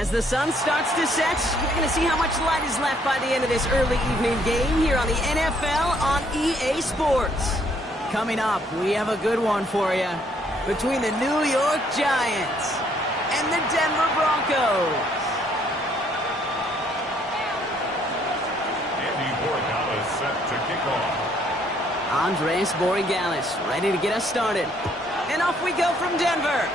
As the sun starts to set, we're going to see how much light is left by the end of this early evening game here on the NFL on EA Sports. Coming up, we have a good one for you between the New York Giants and the Denver Broncos. Set to kick off. Andres Borregales ready to get us started. And off we go from Denver.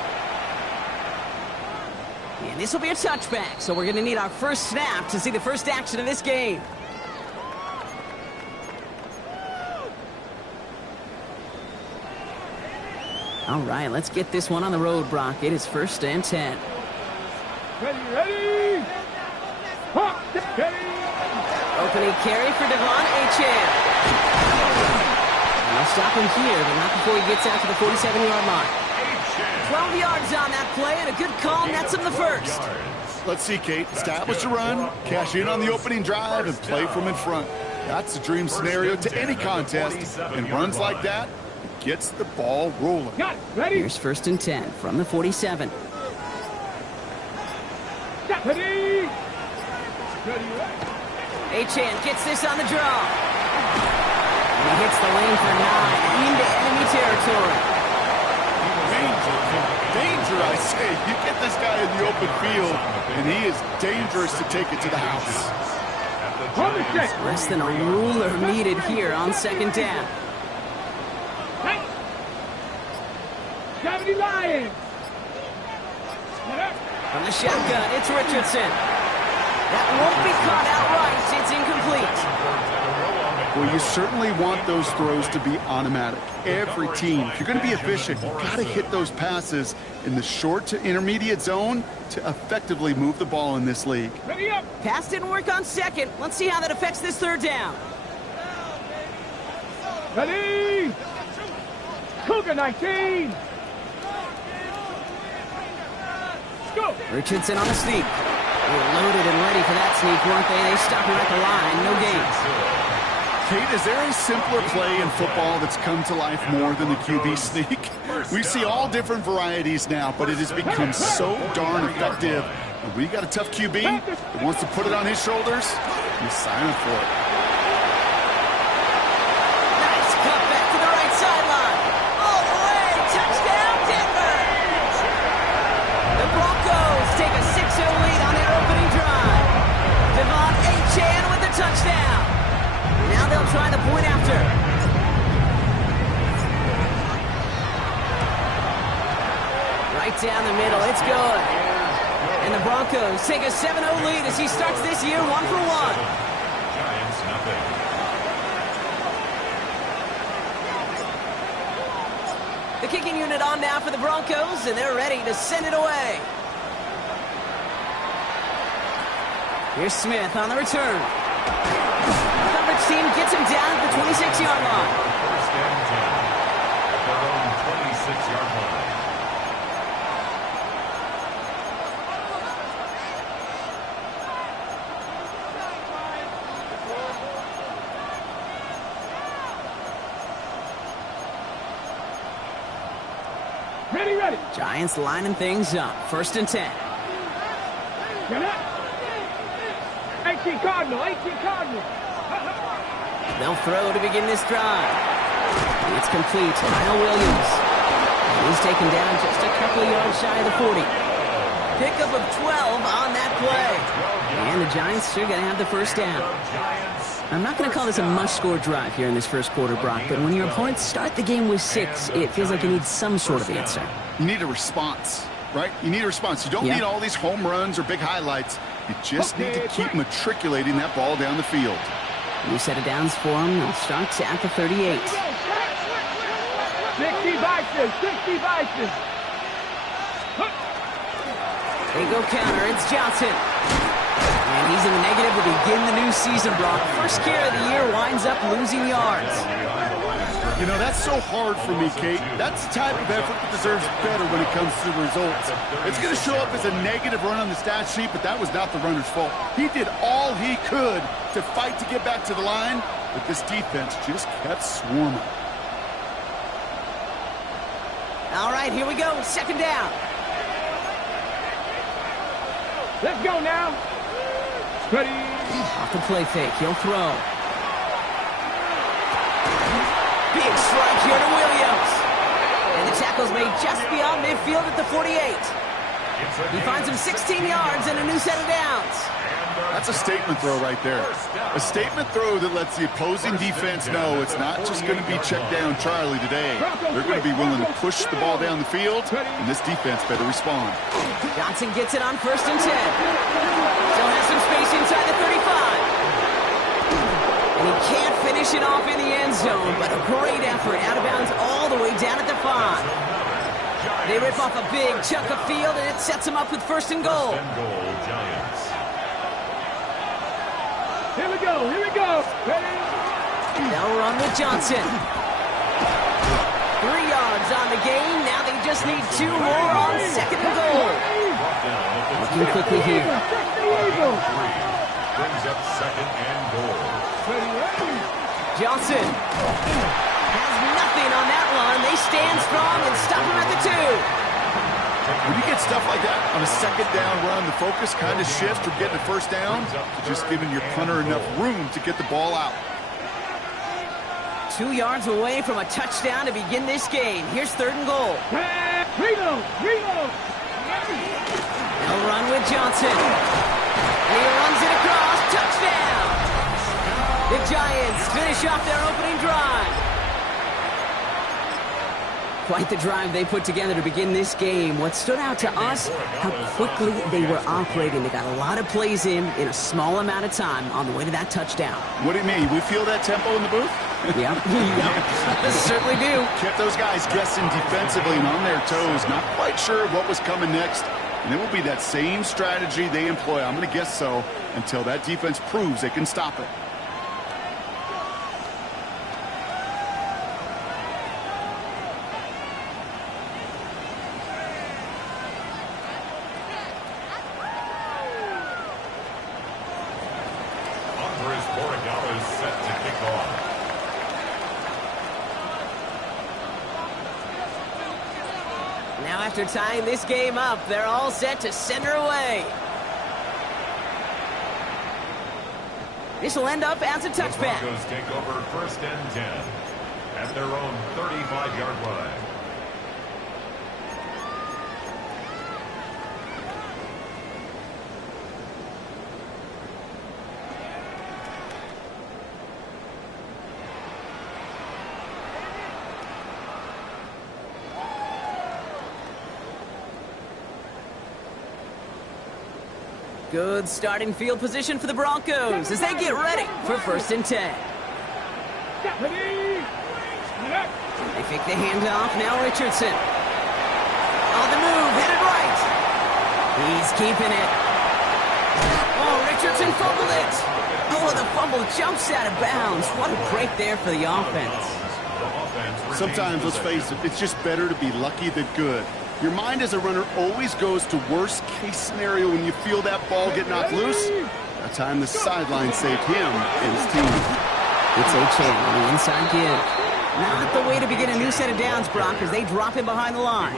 And this will be a touchback, so we're going to need our first snap to see the first action of this game. All right, let's get this one on the road, Brock. It is 1st and 10. Ready. Opening carry for Devon Achane. They'll stop him here, but not before he gets out to the 47-yard line. 12 yards on that play, and a good call nets him the first. Let's see, Kate. Establish a run, cash in on the opening drive, and play from in front. That's a dream scenario to any contest, and runs like that gets the ball rolling. Ready. Here's 1st and 10 from the 47. Ready. Achane gets this on the draw. And he hits the lane for 9 into enemy territory. Danger, I say. You get this guy in the open field, and he is dangerous to take it to the house. Less than a ruler needed here on 2nd down. Lions. From the shotgun, it's Richardson. That won't be caught outright. It's incomplete. Well, you certainly want those throws to be automatic. Every team, if you're going to be efficient, you've got to hit those passes in the short to intermediate zone to effectively move the ball in this league. Ready up. Pass didn't work on 2nd. Let's see how that affects this 3rd down. Ready. Cougar 19. Let's go. Richardson on the sneak. They were loaded and ready for that sneak, weren't they? They stopped him at the line. No gains. Kate, is there a simpler play in football that's come to life more than the QB sneak? We see all different varieties now, but it has become so darn effective. And we got a tough QB that wants to put it on his shoulders. You sign up for it. Nice cut back to the right sideline. All the way. Touchdown, Denver. The Broncos take a 6-0 lead on their opening drive. Devon Achane with the touchdown. Now they'll try the point after. Right down the middle. It's good. And the Broncos take a 7-0 lead as he starts this year 1 for 1. Giants nothing. The kicking unit on now for the Broncos, and they're ready to send it away. Here's Smith on the return. Coverage team gets him down at the 26-yard line. 1st and 10 at their own 26-yard line. Ready. Giants lining things up. 1st and 10. Get up. 18 Cardinal. They'll throw to begin this drive. It's complete to Lionel Williams. He's taken down just a couple of yards shy of the 40. Pickup of 12 on that play. And the Giants are going to have the 1st down. I'm not going to call this a must-score drive here in this 1st quarter, Brock, but when your opponents start the game with 6, it feels like you need some sort of answer. You need a response, right? You need a response. You don't need all these home runs or big highlights. You just need to keep matriculating that ball down the field. New set of downs for him. They'll start at the 38. 60 Vices. They go counter. It's Johnson. And he's in the negative to begin the new season, Brock. 1st carry of the year winds up losing yards. You know, that's so hard for me, Kate. That's the type of effort that deserves better when it comes to the results. It's going to show up as a negative run on the stat sheet, but that was not the runner's fault. He did all he could to fight to get back to the line, but this defense just kept swarming. All right, here we go. 2nd down. Let's go now. Ready. Off the play fake. He'll throw. Big strike here to Williams. And the tackle's made just beyond midfield at the 48. He finds him 16 yards and a new set of downs. That's a statement throw right there. A statement throw that lets the opposing defense know it's not just going to be check down Charlie today. They're going to be willing to push the ball down the field, and this defense better respond. Johnson gets it on 1st and 10. Still has some space inside the 35. And he can't finish it off in the end zone, but a great effort out of bounds all the way down at the 5. They rip off a big chunk of field, and it sets them up with 1st and goal. Giants. Here we go. Here we go. Ready. They'll run with Johnson. 3 yards on the gain. Now they just need 2 more on 2nd and goal. Looking quickly here. Brings up 2nd and goal. Johnson has nothing on that run. They stand strong and stop him at the 2. When you get stuff like that on a 2nd down run, the focus kind of shifts from getting a 1st down to just giving your punter enough room to get the ball out. 2 yards away from a touchdown to begin this game. Here's 3rd and goal. Reload. Reload. They'll run with Johnson. And he runs it across. Touchdown! The Giants finish off their opening drive. Quite the drive they put together to begin this game. What stood out to us, how quickly they were operating. They got a lot of plays in a small amount of time on the way to that touchdown. What do you mean? We feel that tempo in the booth? Yep. Certainly do. Kept those guys guessing defensively and on their toes, not quite sure what was coming next. And it will be that same strategy they employ, I'm going to guess so, until that defense proves they can stop it. Now after tying this game up, they're all set to send her away. This will end up as a touchback. The Broncos take over 1st and 10 at their own 35-yard line. Good starting field position for the Broncos as they get ready for 1st and 10. They fake the handoff. Now Richardson. On the move, headed right. He's keeping it. Oh, Richardson fumbled it. Oh, the fumble jumps out of bounds. What a break there for the offense. Sometimes, let's face it, it's just better to be lucky than good. Your mind as a runner always goes to worst case scenario when you feel that ball get knocked loose. That time the sideline saved him and his team. It's Achane on the inside give. Not the way to begin a new set of downs, Brock, as they drop him behind the line.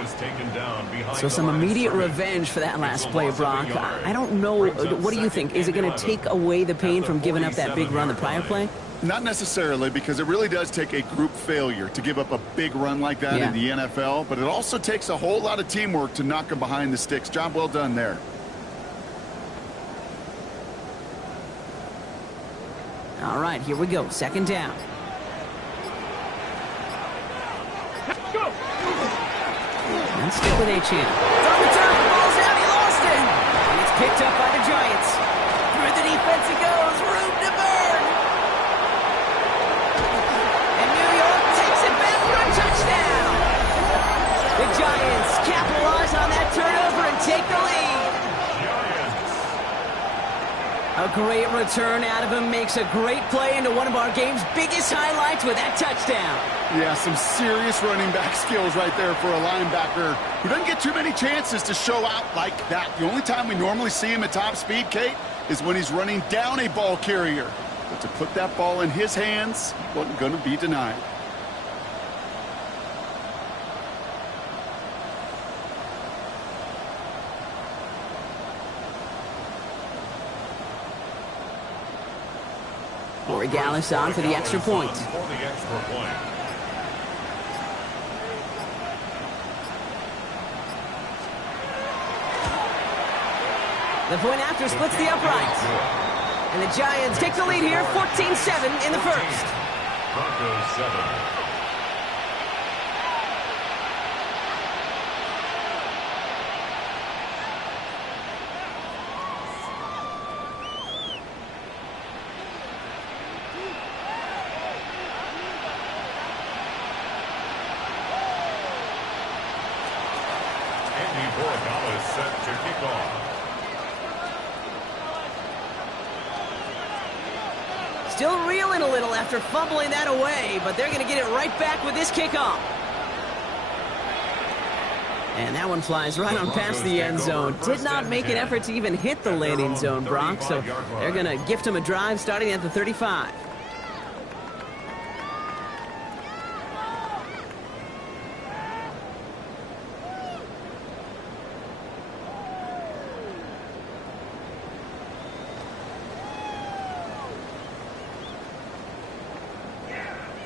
So some immediate revenge for that last play, Brock. I don't know. What do you think? Is it going to take away the pain from giving up that big run the prior play? Not necessarily, because it really does take a group failure to give up a big run like that in the NFL, but it also takes a whole lot of teamwork to knock them behind the sticks. Job well done there. All right, here we go. 2nd down. Let's go. And stick with Achane. It's on the turn. Ball's out. He lost it. And it's picked up by the Giants. Through the defense it goes. Room to burn. And New York takes it back for a touchdown. The Giants capitalize on that turnover and take the lead. A great return out of him, makes a great play into one of our game's biggest highlights with that touchdown. Yeah, some serious running back skills right there for a linebacker who doesn't get too many chances to show out like that. The only time we normally see him at top speed, Kate, is when he's running down a ball carrier. But to put that ball in his hands wasn't going to be denied. Corey Gallis on for the extra point. The point after splits the uprights. And the Giants take the lead here, 14-7 in the first. Broncos 7. Set to kick off. Still reeling a little after fumbling that away, but they're going to get it right back with this kickoff. And that one flies right on past the end zone. Did not make an effort to even hit the landing zone, Brock, so they're going to gift him a drive starting at the 35.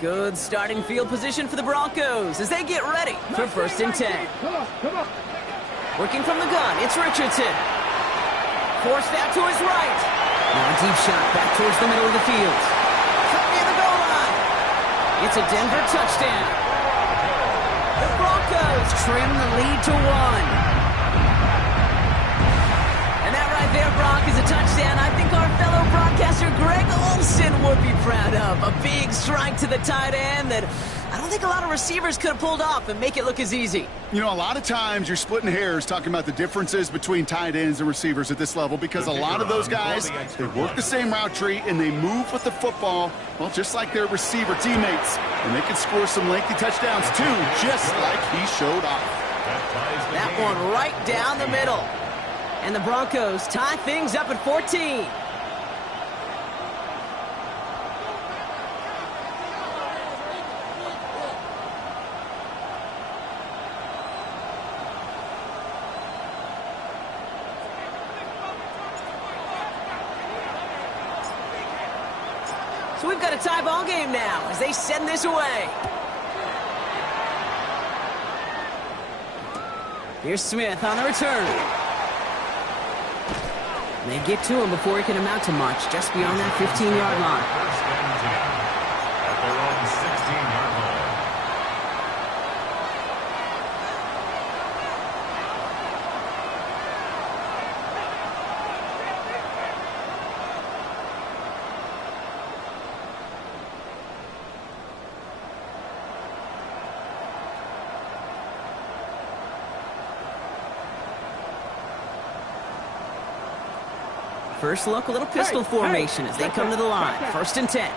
Good starting field position for the Broncos as they get ready for 1st and 10. Come on. Working from the gun, it's Richardson. Forced out to his right. Now a deep shot back towards the middle of the field. Cut near the goal line. It's a Denver touchdown. The Broncos trim the lead to 1. And that right there, Brock, is a touchdown I think our fellow broadcaster Greg Olsen would be proud of. A big strike to the tight end that I don't think a lot of receivers could have pulled off and make it look as easy. You know, a lot of times you're splitting hairs talking about the differences between tight ends and receivers at this level because a lot of those guys, they work the same route tree and they move with the football, well, just like their receiver teammates. And they can score some lengthy touchdowns too, just like he showed off. That one right down the middle. And the Broncos tie things up at 14. So we've got a tie ball game now as they send this away. Here's Smith on the return. They get to him before he can amount to much, just beyond that 15-yard line. 1st and 10 at their own 16-yard line. First look, a little pistol formation as they come to the line. 1st and 10.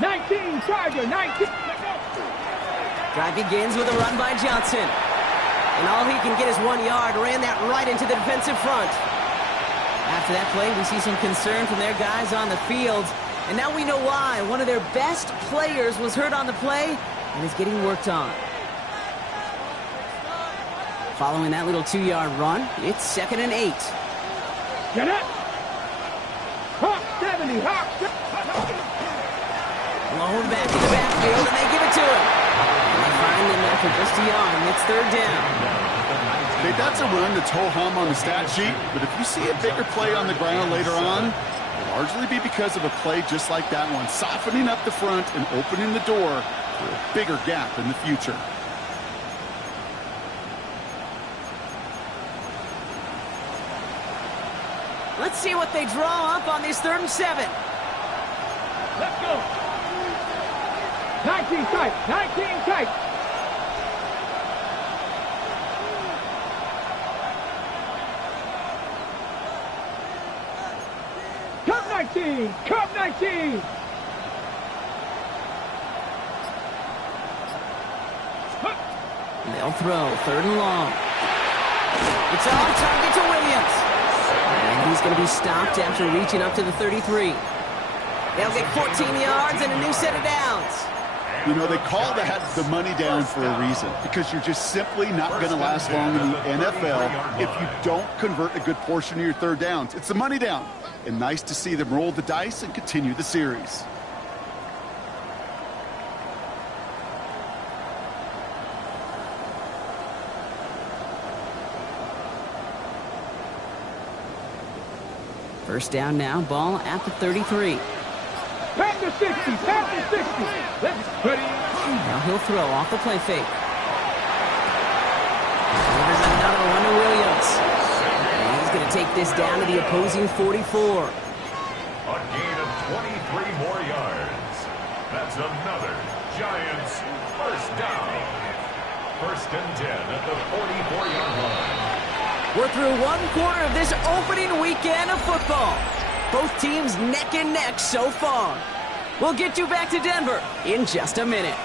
19, Charger, 19. Drive begins with a run by Johnson. And all he can get is 1 yard. Ran that right into the defensive front. After that play, we see some concern from their guys on the field. And now we know why. One of their best players was hurt on the play and is getting worked on. Following that little 2-yard run, it's 2nd and 8. Get it! Hawk 70, Hawk 70. Blown back in the backfield, and they give it to him. And they find him after just a yard, and it's 3rd down. Okay, that's a run that's ho-hum on the stat sheet, but if you see a bigger play on the ground later on, it'll largely be because of a play just like that one, softening up the front and opening the door for a bigger gap in the future. Let's see what they draw up on this 3rd and 7. Let's go. 19 tight, 19 tight. Come 19, come 19. They'll throw 3rd and long. It's on target to Williams. And he's going to be stopped after reaching up to the 33. They'll get 14 yards and a new set of downs. You know, they call that the money down for a reason, because you're just simply not going to last long in the NFL if you don't convert a good portion of your third downs. It's the money down. And nice to see them roll the dice and continue the series. First down now, ball at the 33. Pass the 60, pass the 60. Let's put it. Now he'll throw off the play fake. There's another one to Williams. And he's going to take this down to the opposing 44. A gain of 23 more yards. That's another Giants first down. First and 10 at the 44-yard line. We're through one quarter of this opening weekend of football. Both teams neck and neck so far. We'll get you back to Denver in just a minute.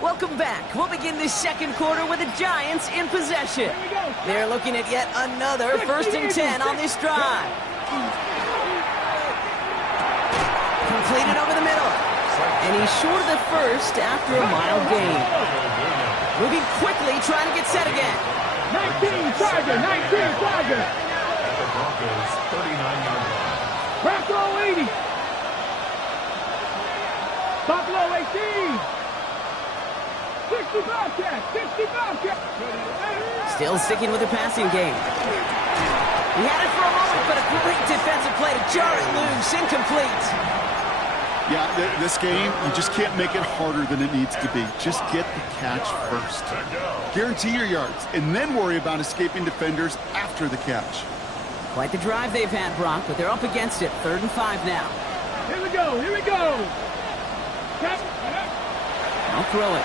Welcome back. We'll begin this second quarter with the Giants in possession. They're looking at yet another first and 10 on this drive. Completed over the middle. And he's short of the first after a mild gain. Moving quickly, trying to get set again. 19 Charger, 19 Charger. At the Broncos 39-yard line. Bronco 80. Buffalo 18. 65 catch, 65 catch. Still sticking with the passing game. He had it for a moment, but a great defensive play to jar it loose. Incomplete. Yeah, this game, you just can't make it harder than it needs to be. Just get the catch first. Guarantee your yards, and then worry about escaping defenders after the catch. Quite the drive they've had, Brock, but they're up against it. 3rd and 5 now. Here we go, here we go. I'll throw it.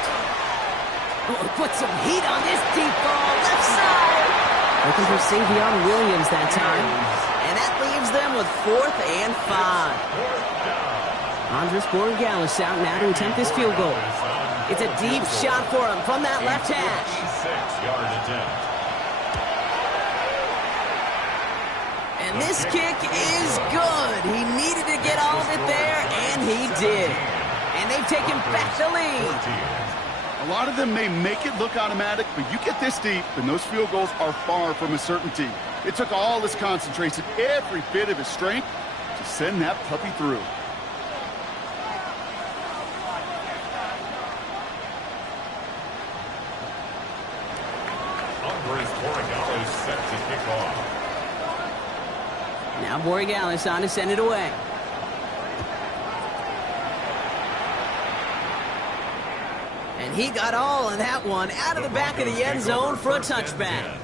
Oh, put some heat on this deep ball. Left side. Looking for Savion Williams that time. And that leaves them with 4th and 5. Andres Borregales out now to attempt this field goal. It's a deep shot for him from that left hash. 6-yard attempt. And this kick is good. He needed to get all of it there, and he did. And they've taken back the lead. A lot of them may make it look automatic, but you get this deep, and those field goals are far from a certainty. It took all his concentration, every bit of his strength, to send that puppy through. Andres Borregales set to kick off. Now Borregales on to send it away. And he got all of that one out of the back of the end zone for a touchback.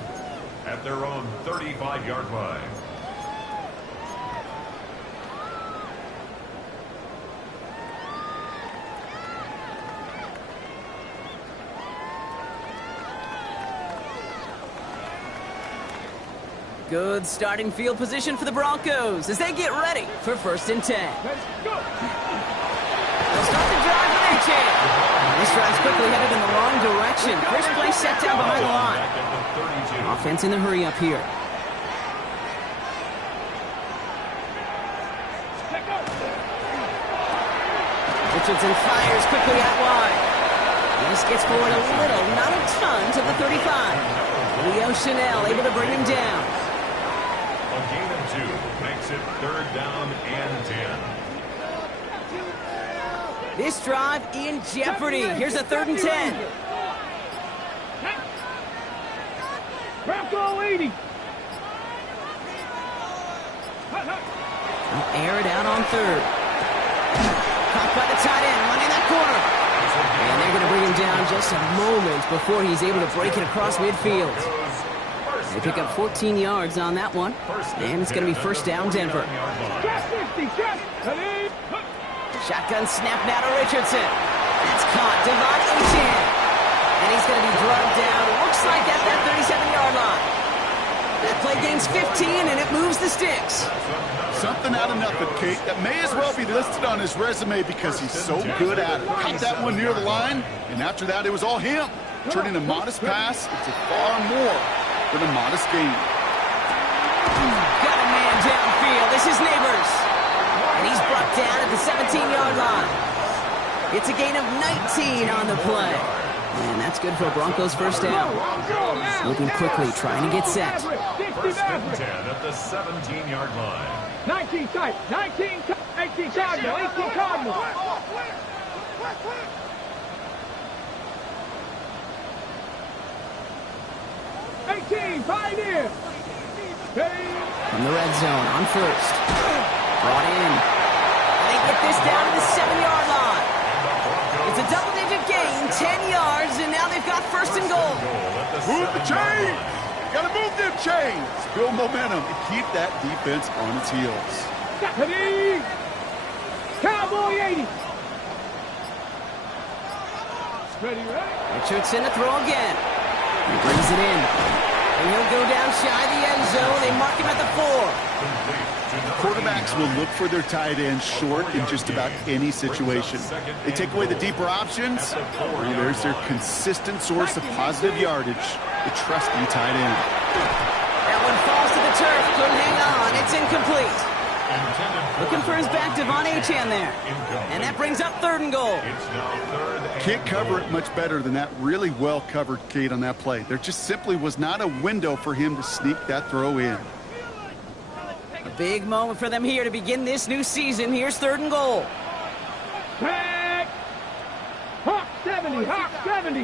At their own 35-yard line. Good starting field position for the Broncos as they get ready for 1st and 10. Let's go. They'll start the drive with a chance. This drive's quickly headed in the wrong direction. First play set down behind the line. Offense in the hurry up here. Richardson fires quickly out wide. This gets forward a little, not a ton, to the 35. Leo Chanel able to bring him down. A gain of 2 makes it 3rd down and 10. This drive in jeopardy. Here's a 3rd and 10. Bronco 80. They'll air it out on 3rd. Caught by the tight end, running that corner. And they're going to bring him down just a moment before he's able to break it across midfield. They pick up 14 yards on that one. And it's going to be 1st down, Denver. Shotgun snap now to Richardson. That's caught. Devon Achane. And he's going to be drugged down. Looks like at that 37-yard line. That play gains 15, and it moves the sticks. Something out of nothing, Kate, that may as well be listed on his resume because he's so good at it. Caught that one near the line, and after that, it was all him. Turning a modest pass into far more than a modest gain. Got a man downfield. This is Neighbors. And he's brought down at the 17-yard line. It's a gain of 19 on the play. And that's good for a Broncos first down. Moving quickly, trying to get set. First and 10 at the 17-yard line. 19 tight, 18 Cardinal, 18 Cardinal. 18, Pioneer. From the red zone on first. Brought in. And they get this down to the 7-yard line. It's a double-digit gain, 10 yards, and now they've got first and goal. Move the chains! Gotta move them chains! Build momentum and keep that defense on its heels. Ready. Cowboy 80. Ready. Richardson to throw again. He brings it in. And he'll go down shy of the end zone. They mark him at the 4. Quarterbacks will look for their tight ends short in just about any situation. They take away the deeper options. Well, there's their consistent source of positive yardage, the trusty tight end. That one falls to the turf. Couldn't hang on. It's incomplete. Looking for his back, Devon Achane there. And that brings up third and goal. Can't cover it much better than that. Really well covered, Kate, on that play. There just simply was not a window for him to sneak that throw in. A big moment for them here to begin this new season. Here's third and goal. Back. Hawk 70, Hawk 70.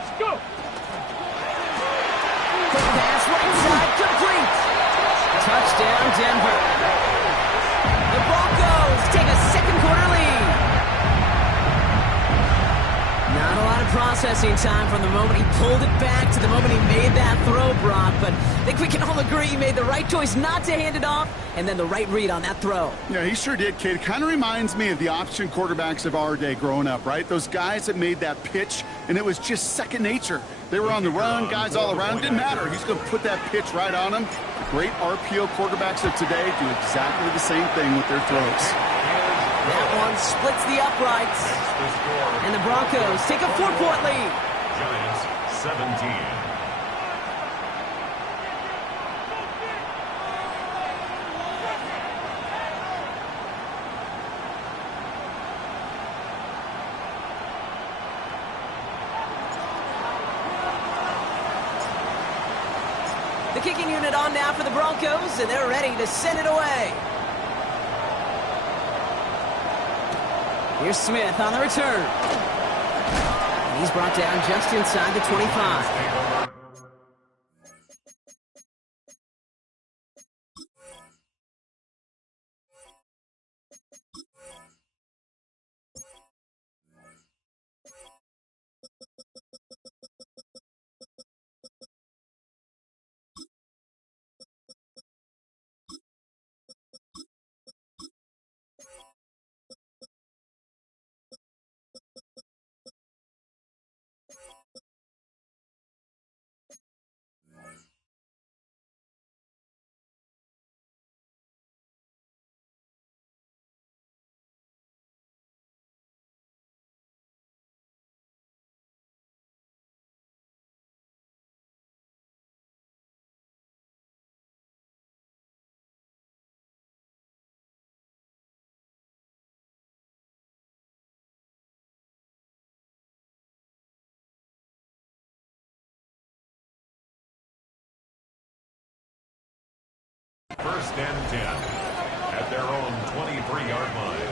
Let's go. Pass right side, complete. Touchdown, Denver. The Broncos take a second quarter lead. Not a lot of processing time from the moment he pulled it back to the moment he made that throw, Brock, but I think we can all agree he made the right choice not to hand it off, and then the right read on that throw. Yeah, he sure did, Kate. It kind of reminds me of the option quarterbacks of our day growing up, right? Those guys that made that pitch, and it was just second nature. They were on the run, guys all around. Didn't matter. He's going to put that pitch right on them. The great RPO quarterbacks of today do exactly the same thing with their throws. That one splits the uprights. And the Broncos take a 4-point lead. Giants 17. The kicking unit on now for the Broncos, and they're ready to send it away. Here's Smith on the return. And he's brought down just inside the 25. First and 10 at their own 23-yard line.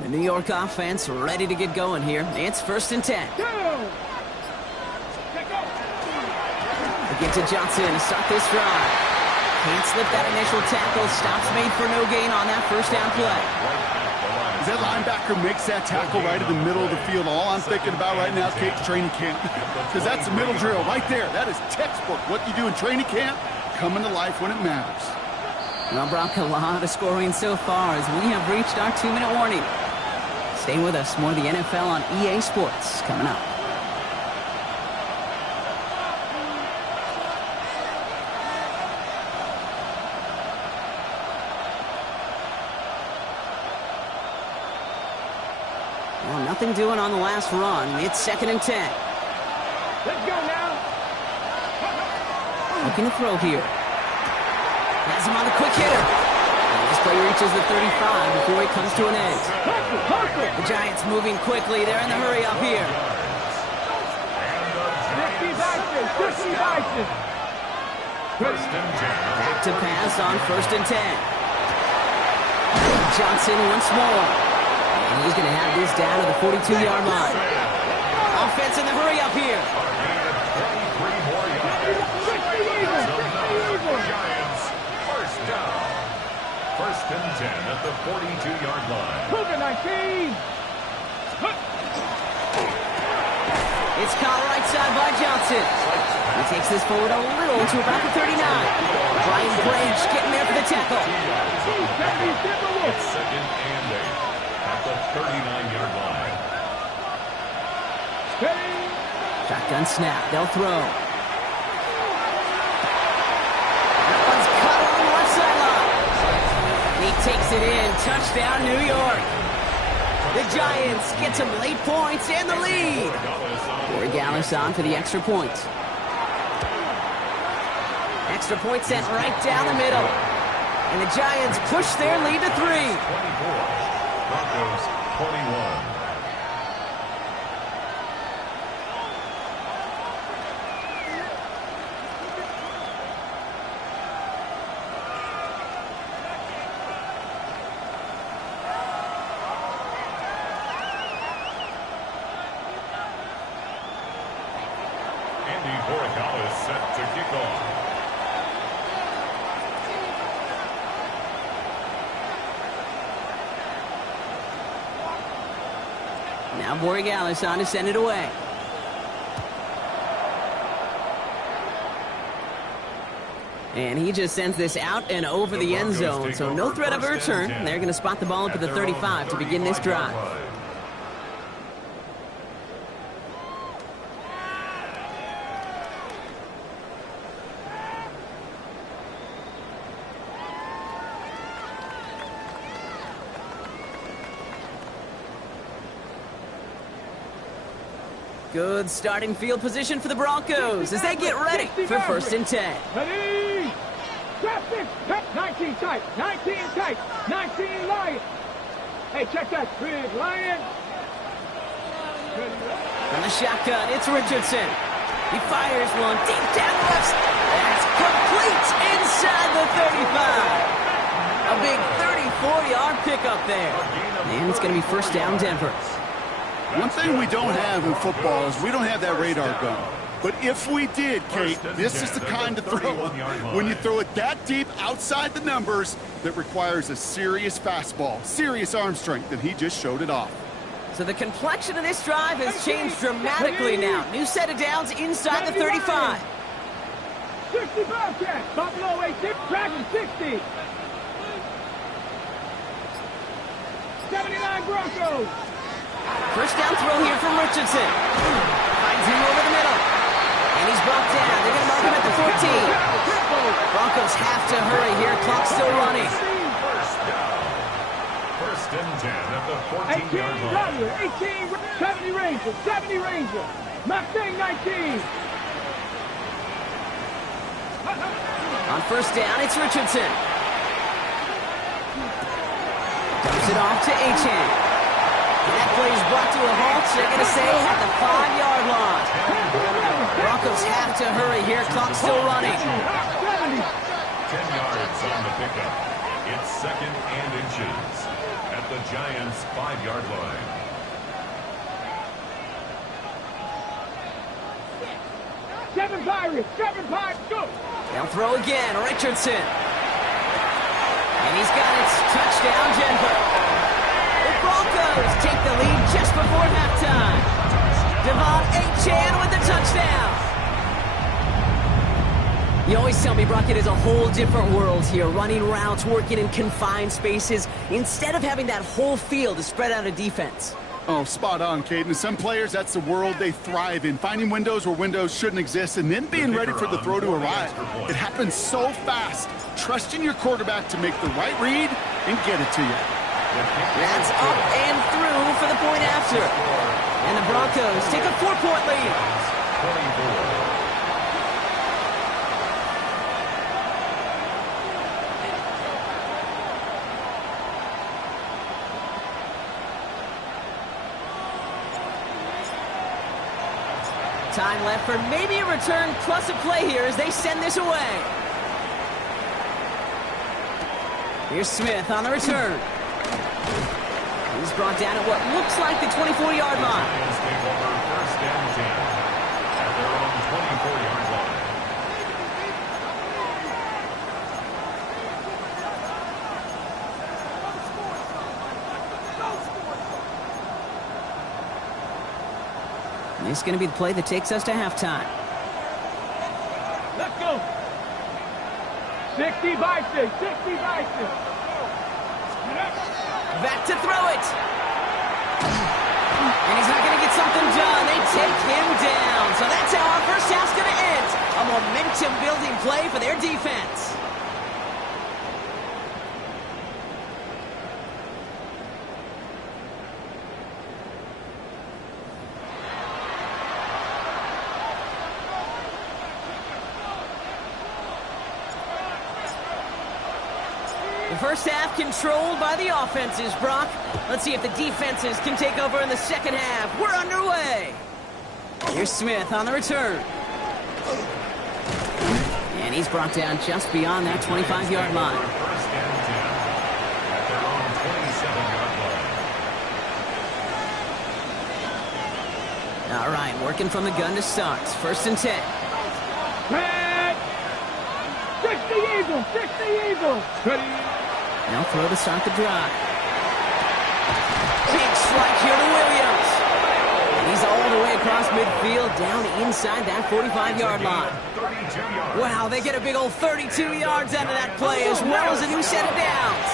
The New York offense ready to get going here. It's first and 10. Go. Get to Johnson to start this drive. Can't slip that initial tackle. Stops made for no gain on that first down play. That linebacker makes that tackle right in the middle of the field. All I'm thinking about right now, Kate's training camp. Because that's the middle drill right there. That is textbook. What you do in training camp, coming to life when it matters. Well, Brock, a lot of scoring so far as we have reached our 2-minute warning. Stay with us. More of the NFL on EA Sports coming up. Well, nothing doing on the last run. It's 2nd and 10. Let's go now. Looking to throw here. Has him on the quick hitter. And this play reaches the 35 before it comes to an end. The Giants moving quickly. They're in the hurry up here. 50 Bison. First and 10. Back to pass on 1st and 10. Johnson once more. And he's going to have this down to the 42-yard line. Offense in the hurry up here. 23 more yards. Giants, first down. First and 10 at the 42-yard line. Cougar 19. It's caught right side by Johnson. He takes this forward a little to about the 39. Brian Branch getting there for the tackle. It's 2nd and 8 at the 39-yard line. Shotgun snap. They'll throw. That one's cut on the left sideline. He takes it in. Touchdown, New York. The Giants get some late points and the lead. Corey Gallis on for the extra point. Extra point sent right down the middle. And the Giants push their lead to 3. 24. Broncos 21. Set to kick off. Now Borregales on to send it away. And he just sends this out and over the end zone, so no threat of a return. They're going to spot the ball up at the 35 to begin this drive. Good starting field position for the Broncos as they get ready for 1st and 10. Ready? Drop this. 19 tight. 19 tight. 19 Lion. Hey, check that. Big Lion. From the shotgun, it's Richardson. He fires one deep down the left. That's complete inside the 35. A big 34-yard pickup there. And it's going to be 1st down Denver. One thing we don't have in football is we don't have that radar gun. But if we did, Kate, this is the kind of throw, when you throw it that deep outside the numbers, that requires a serious fastball, serious arm strength, and he just showed it off. So the complexion of this drive has changed dramatically now. New set of downs inside the 35. 60 Bobcats. Buffalo 86. Dragon 60. 79 Broncos. First down throw here from Richardson. Finds him over the middle. And he's brought down. They're going to mark him at the 14. Broncos have to hurry here. Clock's still running. First down. 1st and 10 at the 14-yard line. 18, 70 Ranger. 70 Ranger. Mustang 19. On 1st down, it's Richardson. Dumps it off to Achane. And that play is brought to a halt, so they're going to say at the 5-yard line. Broncos have to hurry here. Clock's still running. 10 yards on the pickup. It's 2nd and inches at the Giants' 5-yard line. Pirates, 7 Pirates, go! They'll throw again, Richardson. And he's got it. Touchdown, Denver. The Broncos take the lead just before halftime. Devon Achane with the touchdown. You always tell me, Brock, it is a whole different world here. Running routes, working in confined spaces, instead of having that whole field to spread out a defense. Oh, spot on, Caden. Some players, that's the world they thrive in. Finding windows where windows shouldn't exist and then being ready for the throw to arrive. It happens so fast. Trusting your quarterback to make the right read and get it to you. That's up and through for the point after. And the Broncos take a 4-point lead. 24. Time left for maybe a return plus a play here as they send this away. Here's Smith on the return. He's brought down at what looks like the 24-yard line. Lions take over first and 10 at their own 24-yard line. And this is going to be the play that takes us to halftime. Let's go! 60 by 6, 60 by 6. Back to throw it. And he's not going to get something done. They take him down. So that's how our first half's going to end. A momentum-building play for their defense. The first half controlled by the offenses, Brock. Let's see if the defenses can take over in the second half. We're underway. Here's Smith on the return. And he's brought down just beyond that 25-yard line. First and 10 at their own 27-yard line. All right, working from the gun to start. First and 10. Pat! 60 Eagles, 60 Eagles. Ready? Now throw to start the drive. Big strike here to Williams. And he's all the way across midfield, down inside that 45-yard line. 32 yards. Wow, they get a big old 32 yards out of that play, as well as a new set of downs.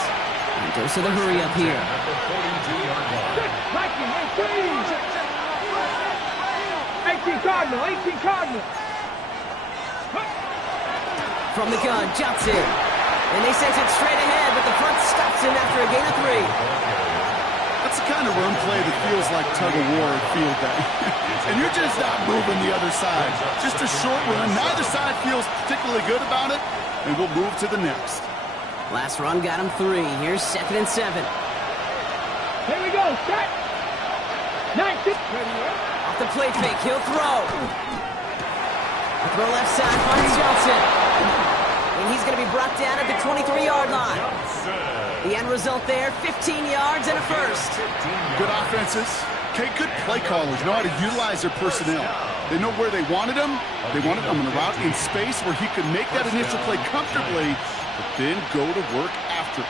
And goes to the hurry up here. At the 42-yard line. 18 Cardinal, 18 Cardinal. From the gun, Johnson. And they send it straight ahead, but the front stops him after a gain of 3. That's the kind of run play that feels like tug-of-war at field day. And you're just not moving the other side. Just a short run. Neither side feels particularly good about it, and we'll move to the next. Last run got him 3. Here's 2nd and 7. Here we go, set. 19. Off the play fake, he'll throw. The throw left side finds Johnson. And he's going to be brought down at the 23-yard line. The end result there, 15 yards and a first. Good offenses. Okay, good play callers know how to utilize their personnel. They know where they wanted him. They wanted him on a route in space where he could make that initial play comfortably, but then go to work after.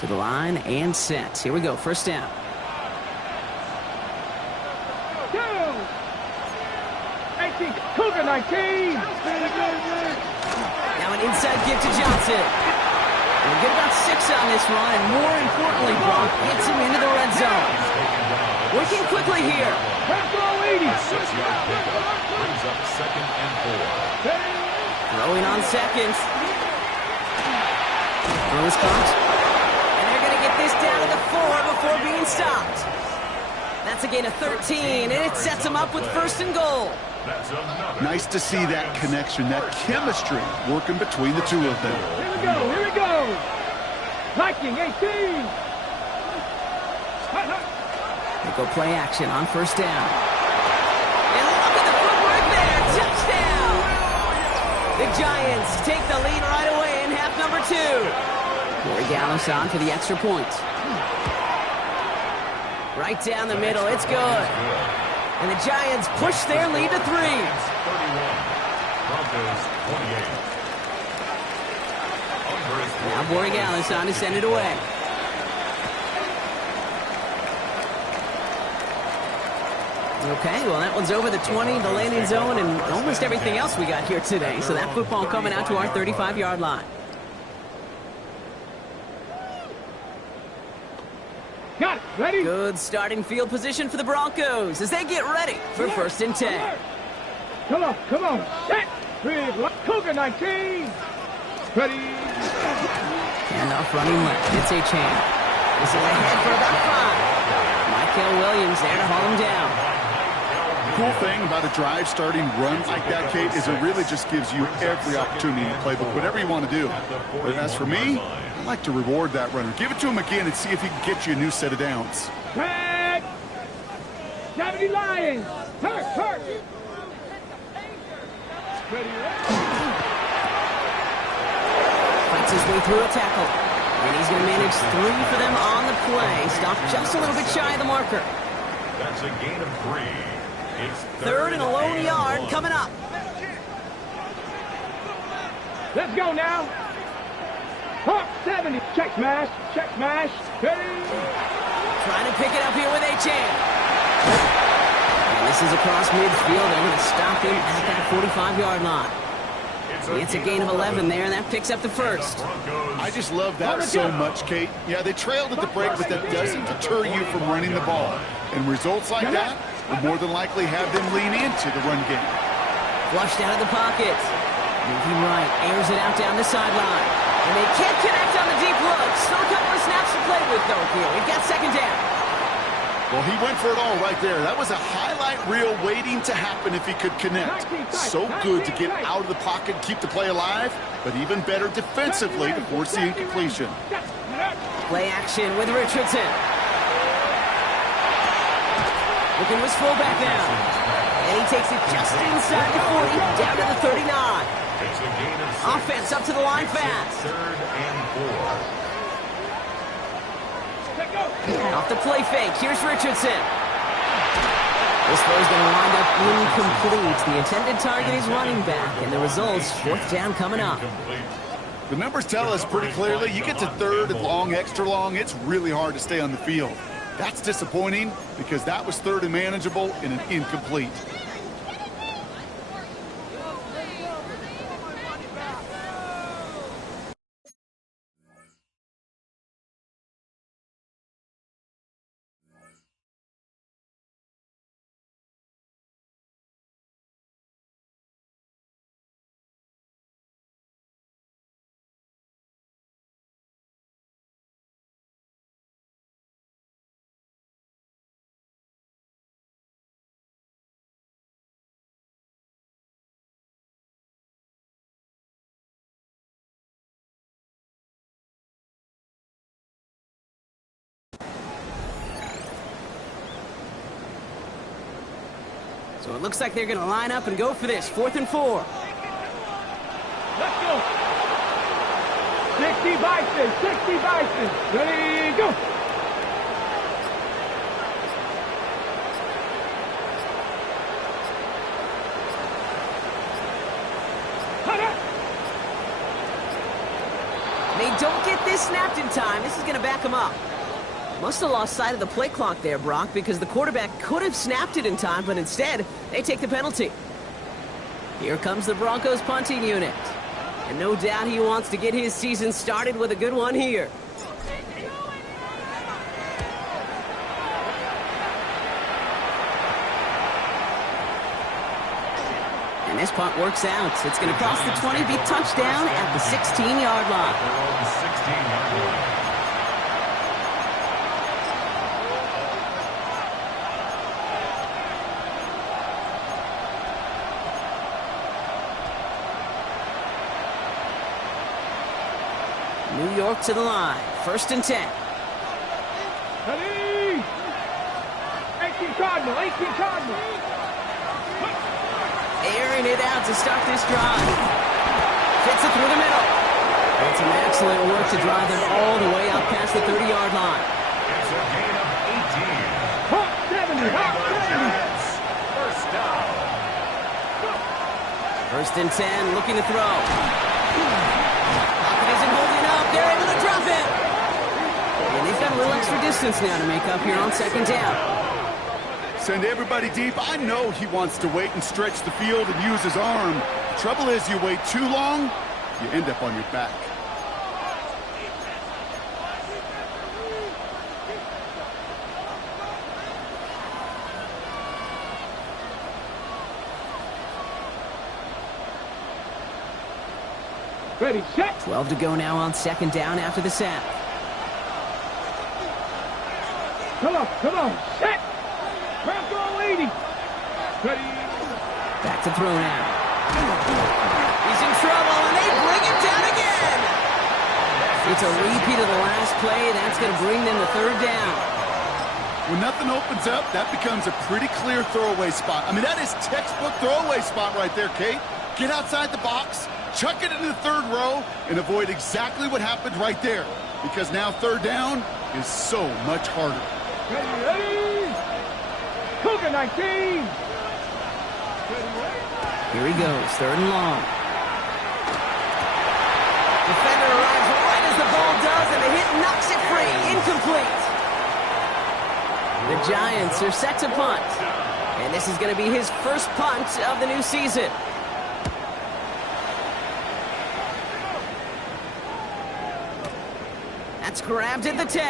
To the line and set. Here we go, first down. Cougar 19. Now an inside give to Johnson. We'll get about 6 on this run, and more importantly, Brock gets him into the red zone. Working quickly here. Six-yard pickup brings up 2nd and 4. Throwing on seconds. Throws caught. And they're going to get this down to the 4 before being stopped. That's a gain of 13, and it sets them up with 1st and goal. Nice to see that connection, that chemistry working between the two of them. Here we go, here we go. Viking 18. They go play action on first down. And look at the footwork there. Touchdown. The Giants take the lead right away in half number 2. Corey Gallis on for the extra point. Right down the middle. It's good. And the Giants push their lead to 3. 31. Broncos 28. Now Borregales on to send it away. Okay, well, that one's over the 20, the landing zone, and almost everything else we got here today. So that football coming out to our 35-yard line. Got it. Ready? Good starting field position for the Broncos as they get ready for 1st and 10. Come on, come on. Set. Cougar 19. Ready. And off running left. It's a chain. This is ahead for about 5. Michael Williams there to haul him down. Cool thing about a drive starting runs like that, Kate, is it really just gives you every opportunity to play with whatever you want to do. But as for me, I like to reward that runner. Give it to him again and see if he can get you a new set of downs. Tag. 70 Lions. Hurt. Ready. Fights his way through a tackle. And he's going to manage 3 for them on the play. Stopped just a little bit shy of the marker. That's a gain of 3. It's 3rd and a lone yard coming up. Let's go now. Hawk 70. Check smash. Ready. Trying to pick it up here with Achane. And this is across midfield. They're going to stop him at that 45-yard line. It's a gain of 11 there, and that picks up the 1st. I just love that so much, Kate. Yeah, they trailed at the break, but that doesn't deter you from running the ball. And results like that will more than likely have them lean into the run game. Flushed out of the pocket. Moving right, airs it out down the sideline. And they can't connect on the deep look. Still a couple of snaps to play with, though, here. We've got 2nd down. Well, he went for it all right there. That was a highlight reel waiting to happen if he could connect. So good to get out of the pocket and keep the play alive, but even better defensively to force the incompletion. Play action with Richardson. Looking to his fullback now. And he takes it just inside the 40, down to the 39. It's a gain of 6. Offense up to the line fast. 3rd and 4. Off the play fake. Here's Richardson. This throw's going to wind up incomplete. The intended target is running back, and the results, 4th down coming up. The numbers tell us pretty clearly, you get to 3rd and long, extra long, it's really hard to stay on the field. That's disappointing because that was 3rd and manageable and an incomplete. So it looks like they're going to line up and go for this. 4th and 4. Let's go. 60 Bison. Ready, go. They don't get this snapped in time. This is going to back them up. Must have lost sight of the play clock there, Brock, because the quarterback could have snapped it in time, but instead, they take the penalty. Here comes the Broncos punting unit. And no doubt he wants to get his season started with a good one here. And this punt works out. It's going to cross the 20, be touchdown at the 16-yard line. 16-yard line. New York to the line. 1st and 10. Ready. 18 Cardinal. Airing it out to start this drive. Fits it through the middle. It's an excellent work to drive them all the way out past the 30-yard line. It's a gain of 18. Hawk 70. First and 10, looking to throw. Pocket isn't holding up. They're able to drop it. And they've got a little extra distance now to make up here on second down. Send everybody deep. I know he wants to wait and stretch the field and use his arm. The trouble is, you wait too long, you end up on your back. Ready, set. 12 to go now on second down after the sack. Come on, set. Bronco leading. Ready. Back to throw now. He's in trouble, and they bring him down again. It's a repeat of the last play. That's going to bring them to third down. When nothing opens up, that becomes a pretty clear throwaway spot. I mean, that is textbook throwaway spot right there, Kate. Get outside the box, chuck it into the third row, and avoid exactly what happened right there. Because now third down is so much harder. Ready. Cougar 19. Here he goes, third and long. Defender arrives right as the ball does, and the hit knocks it free. Incomplete. The Giants are set to punt. And this is going to be his first punt of the new season. That's grabbed at the 10. They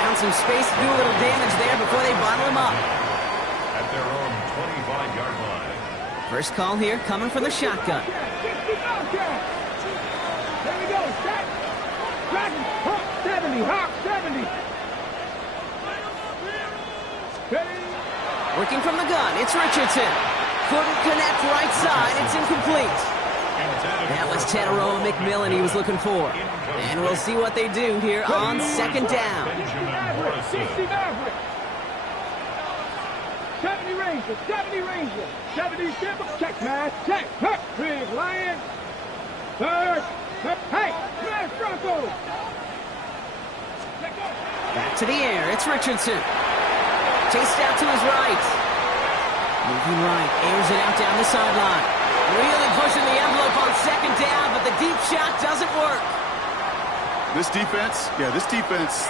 found some space to do a little damage there before they bottle him up. At their own 25-yard line. First call here coming from the shotgun. There we go, set. Dragon, Hawk 70, Hawk 70. Ready. Working from the gun, it's Richardson. Couldn't connect right side, it's incomplete. That was Tedero McMillan he was looking for. And we'll see what they do here on second down. 60 Maverick. 70 Ranger, 70 Ranger. 70 Simple, check, man, check. Big Lion. Third. Hey, smash Broncos. Back to the air, it's Richardson. Chased out to his right. Moving right, airs it out down the sideline. Really pushing the envelope on second down, but the deep shot doesn't work. This defense,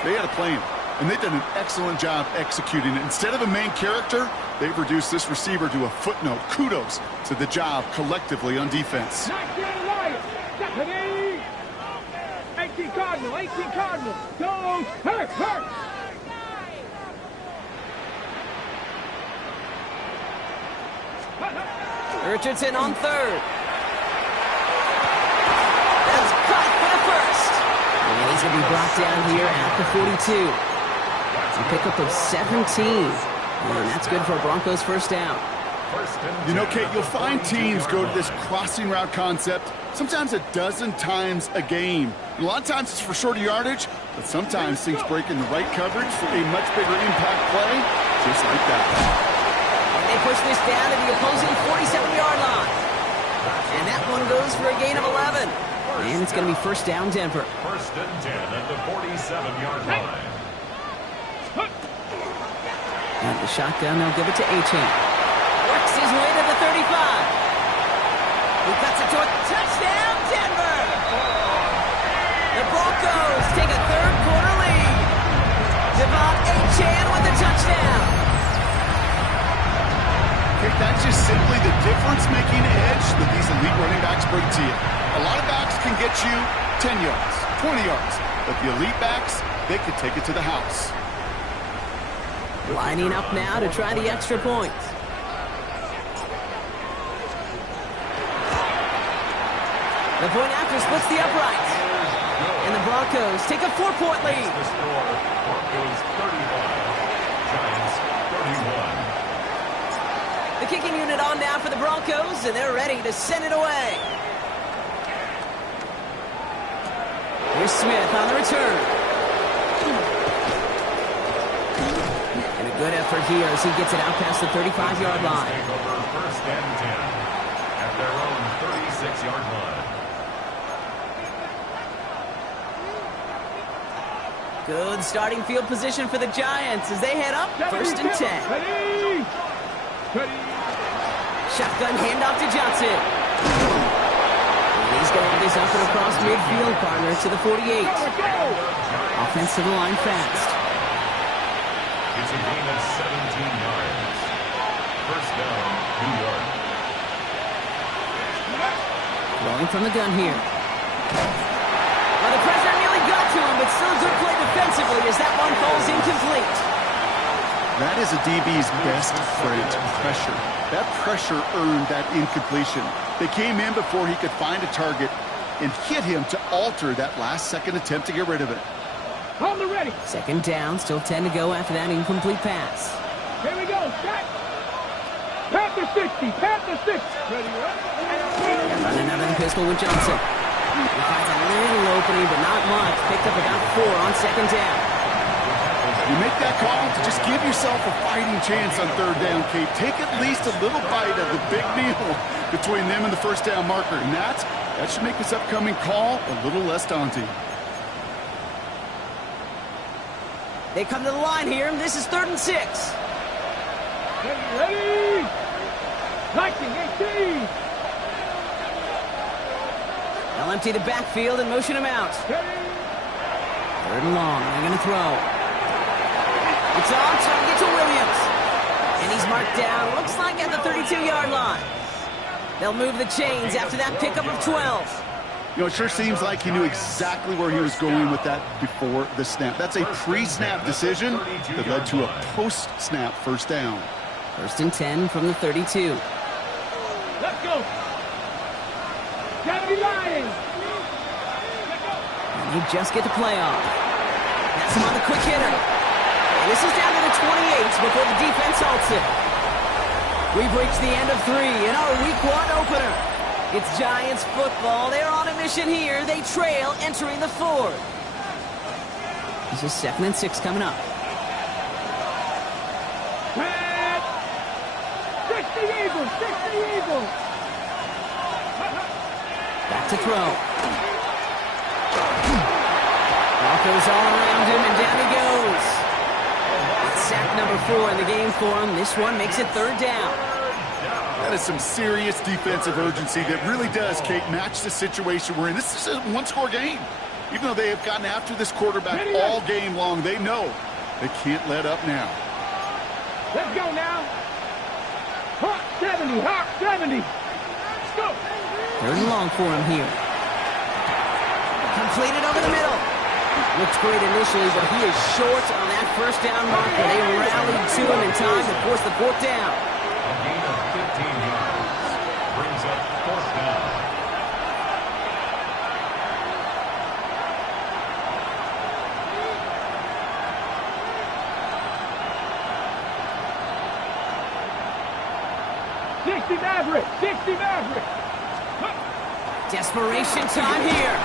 they had a plan. And they've done an excellent job executing it. Instead of a main character, they've reduced this receiver to a footnote. Kudos to the job collectively on defense. 18 Cardinal, 18 Cardinal. Goes, hurt. Richardson on third. That's caught for the first. And he's going to be brought down here at the 42. A pickup of 17. And that's good for a Broncos first down. You know, Kate, you'll find teams go to this crossing route concept sometimes a dozen times a game. A lot of times it's for shorter yardage, but sometimes things break in the right coverage for a much bigger impact play, just like that. And they push this down to the opposing 47-yard line. And that one goes for a gain of 11. And it's going to be first down, Denver. First and 10 at the 47-yard line. And the shotgun, they'll give it to Achane. Works his way to the 35. He cuts it to a touchdown, Denver! The Broncos take a third-quarter lead. Devon Achane with the touchdown. That's just simply the difference-making edge that these elite running backs bring to you. A lot of backs can get you 10 yards, 20 yards, but the elite backs, they can take it to the house. Lining up now to try the extra point. The point after splits the uprights. And the Broncos take a 4-point lead. The score, Broncos 31, Giants 31. The kicking unit on now for the Broncos, and they're ready to send it away. Here's Smith on the return. And a good effort here as he gets it out past the 35-yard line. Take over first and 10 at their own 36-yard line. Good starting field position for the Giants as they head up first and 10. Ready. Shotgun handoff to Johnson. And he's going to have this up and across midfield, partner, to the 48. Offense to the line fast. It's a gain of 17 yards. First down, New York. Rolling from the gun here. Well, the pressure nearly got to him, but still a good play defensively as that one falls incomplete. That is a DB's best trait, pressure. That pressure earned that incompletion. They came in before he could find a target and hit him to alter that last-second attempt to get rid of it. On the ready. Second down, still 10 to go after that incomplete pass. Here we go. Set. Panther 60. Panther 6. Ready, They're running another pistol with Johnson. He finds a little opening, but not much. Picked up about 4 on second down. You make that call to just give yourself a fighting chance on third down, Kate. Take at least a little bite of the big meal between them and the first down marker. And that should make this upcoming call a little less daunting. They come to the line here, and this is 3rd and 6. Ready. 19, 18. They'll empty the backfield and motion him out. Ready. 3rd and long. They're going to throw. It's on target to Williams. And he's marked down, looks like at the 32-yard line. They'll move the chains after that pickup of 12. You know, it sure seems like he knew exactly where he was going with that before the snap. That's a pre-snap decision that led to a post-snap first down. 1st and 10 from the 32. Let's go. 70 Lions. And they just get the play off. That's him on the quick hitter. This is down to the 28 before the defense halts it. We've reached the end of 3 in our Week 1 opener. It's Giants football. They're on a mission here. They trail entering the 4th. This is 2nd and 6 coming up. 60 Eagles, 60 Eagles. Back to throw. Broncos all around him, and down he goes. Sack number 4 in the game for him. This one makes it 3rd down. That is some serious defensive urgency that really does, Kate, match the situation we're in. This is a one-score game. Even though they have gotten after this quarterback all game long, they know they can't let up now. Let's go now. Hawk 70, Hawk 70. Let's go. 3rd and long for him here. Completed over the middle. Looks great initially, but he is short on that first down marker. They rallied to him in time to force the 4th down. A gain of 15 yards. Brings up 4th down. Maverick, 60 Maverick. Desperation time here.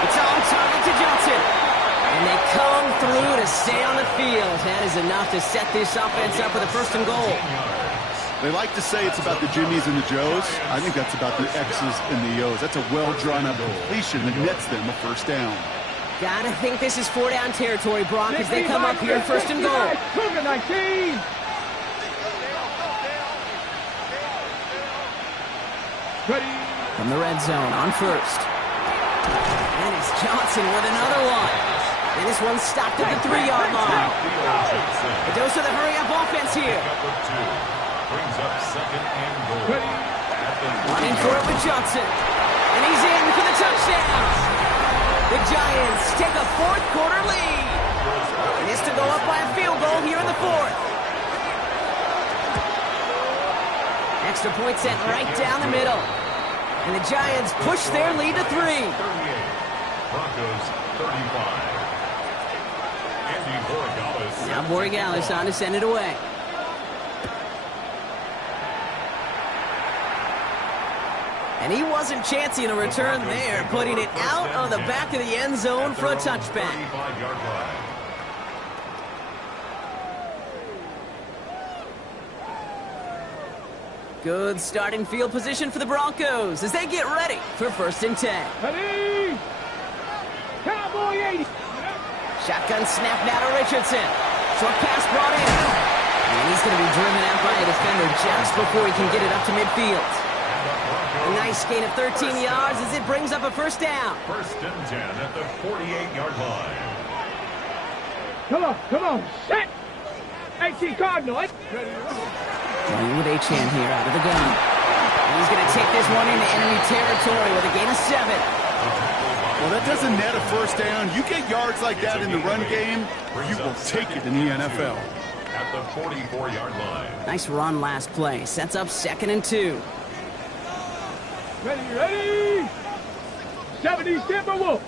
It's on target to Johnson. And they come through to stay on the field. That is enough to set this offense up with a 1st and goal. They like to say it's about the Jimmies and the Joes. I think that's about the X's and the O's. That's a well-drawn-up completion that nets them a 1st down. Gotta think this is 4-down territory, Brock, as they come up here 1st and goal. 19. Ready. From the red zone on 1st. And it's Johnson with another one. And this one's stopped at the 3-yard line. A dose of the hurry-up offense here. Brings up 2nd and goal. Running for it with Johnson. And he's in for the touchdown. The Giants take a 4th quarter lead. And this to go up by a field goal here in the 4th. Extra point set right down the middle. And the Giants push their lead to 3. 38. Broncos 35. Andy Borregales. Now Borregales on to send it away. And he wasn't chancing a return there, putting it out of the back of the end zone for a touchback. 35-yard line. Good starting field position for the Broncos as they get ready for 1st and 10. Ready. Cowboy 80. Shotgun snap now to Richardson. Short pass brought in. And he's going to be driven out by a defender just before he can get it up to midfield. A nice gain of 13 yards as it brings up a first down. First and 10 at the 48-yard line. Come on, set! AC Cardinal, Playing with Achan here out of the gun. And he's going to take this one into enemy territory with a gain of 7. Well, that doesn't net a first down. You get yards like that in the run game, you will take it in the NFL. At the 44-yard line. Nice run last play. Sets up 2nd and 2. Ready! 70 Timberwolves!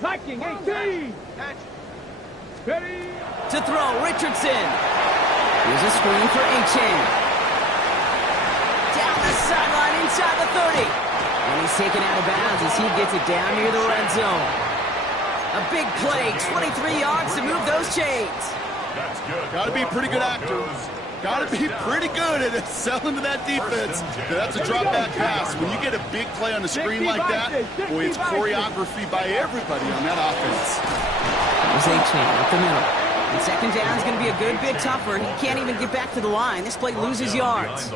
Liking 18! Ready! To throw, Richardson. Here's a screen for Achan. Down the sideline inside the 30. And he's taken out of bounds as he gets it down near the red zone. A big play, 23 yards to move those chains. That's good. Got to be a pretty good actor. Got to be pretty good at selling to that defense. That's a drop back pass. When you get a big play on the screen like that, boy, it's choreography by everybody on that offense. There's Achan up the middle. And 2nd down is going to be a good bit tougher. He can't even get back to the line. This play loses yards.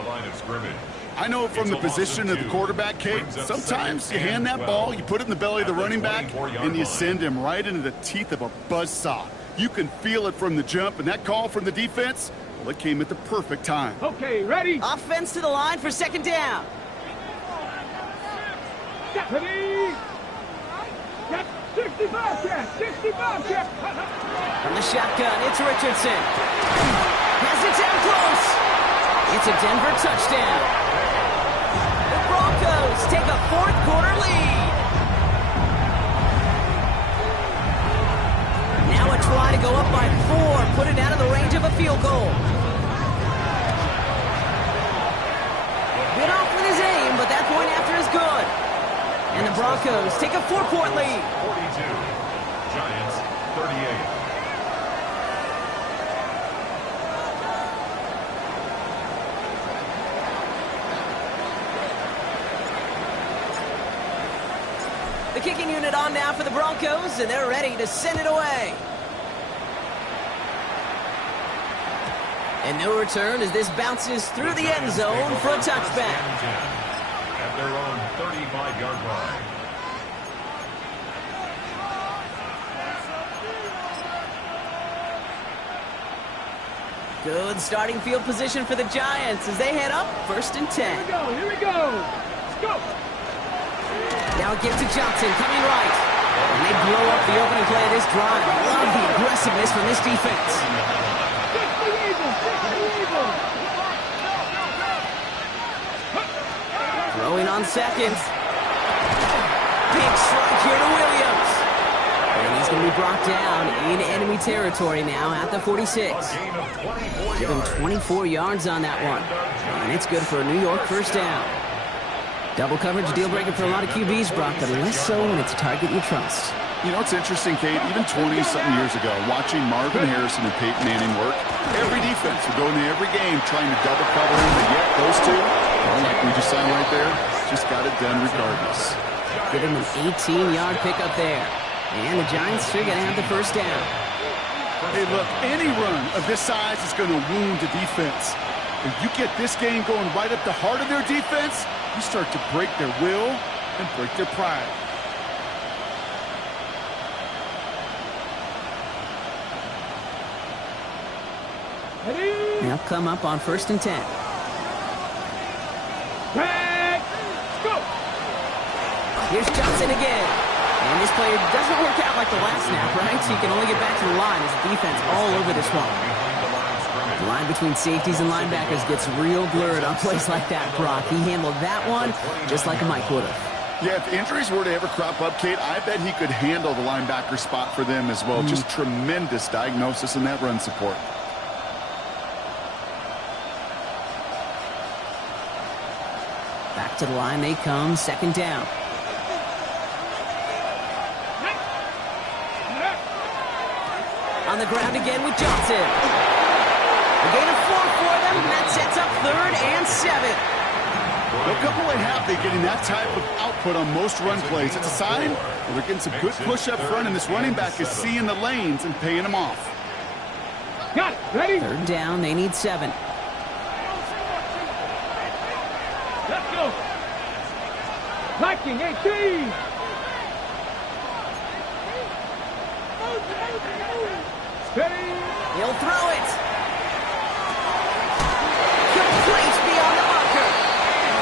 I know from the position of the quarterback, Kate, sometimes you hand that ball, you put it in the belly of the running back, and you send him right into the teeth of a buzzsaw. You can feel it from the jump, and that call from the defense, well, it came at the perfect time. Okay, ready? Offense to the line for 2nd down. Ready? 65 cap! 65 cap! From the shotgun, it's Richardson. Has it down close. It's a Denver touchdown. The Broncos take a 4th quarter lead. Now a try to go up by 4, put it out of the range of a field goal. Bit off with his aim, but that point after is good. And the Broncos take a 4-point lead. 42. Giants 38. The kicking unit on now for the Broncos, and they're ready to send it away. And no return as this bounces through the end zone for a touchback. At their own 35-yard line. Good starting field position for the Giants as they head up 1st and 10. Here we go! Let's go! Now a give to Johnson, coming right. And they blow up the opening play of this drive. Love the aggressiveness from this defense. Throwing on 2nd. Big strike here to Williams. And he's going to be brought down in enemy territory now at the 46. Give him 24 yards on that one. And it's good for a New York 1st down. Double coverage, deal breaker for a lot of QBs, Brock, but less so when it's a target you trust. You know, it's interesting, Kate, even 20-something years ago, watching Marvin Harrison and Peyton Manning work, every defense would go into every game trying to double cover him, but yet those two, well, like we just saw right there, just got it done regardless. Give him an 18-yard pickup there. And the Giants are going to have the 1st down. Hey, look, any run of this size is going to wound the defense. If you get this game going right up the heart of their defense, you start to break their will and break their pride. They'll come up on 1st and 10. Go! Here's Johnson again. And this play doesn't work out like the last snap, right? So you can only get back to the line as the defense all over this one. The line between safeties and linebackers gets real blurred on plays like that, Brock. He handled that one just like Mike would have. Yeah, if injuries were to ever crop up, Kate, I bet he could handle the linebacker spot for them as well. Just tremendous diagnosis in that run support. Back to the line they come, 2nd down. On the ground again with Johnson. A gain of 4 for them, and that sets up 3rd and 7. They'll come away happy getting that type of output on most run plays. It's a sign that they're getting some good push up front, and this running back is seeing the lanes and paying them off. Got it. Ready? Third down, they need 7. Let's go. Viking 18. Steady. He'll throw it. Complete beyond the marker.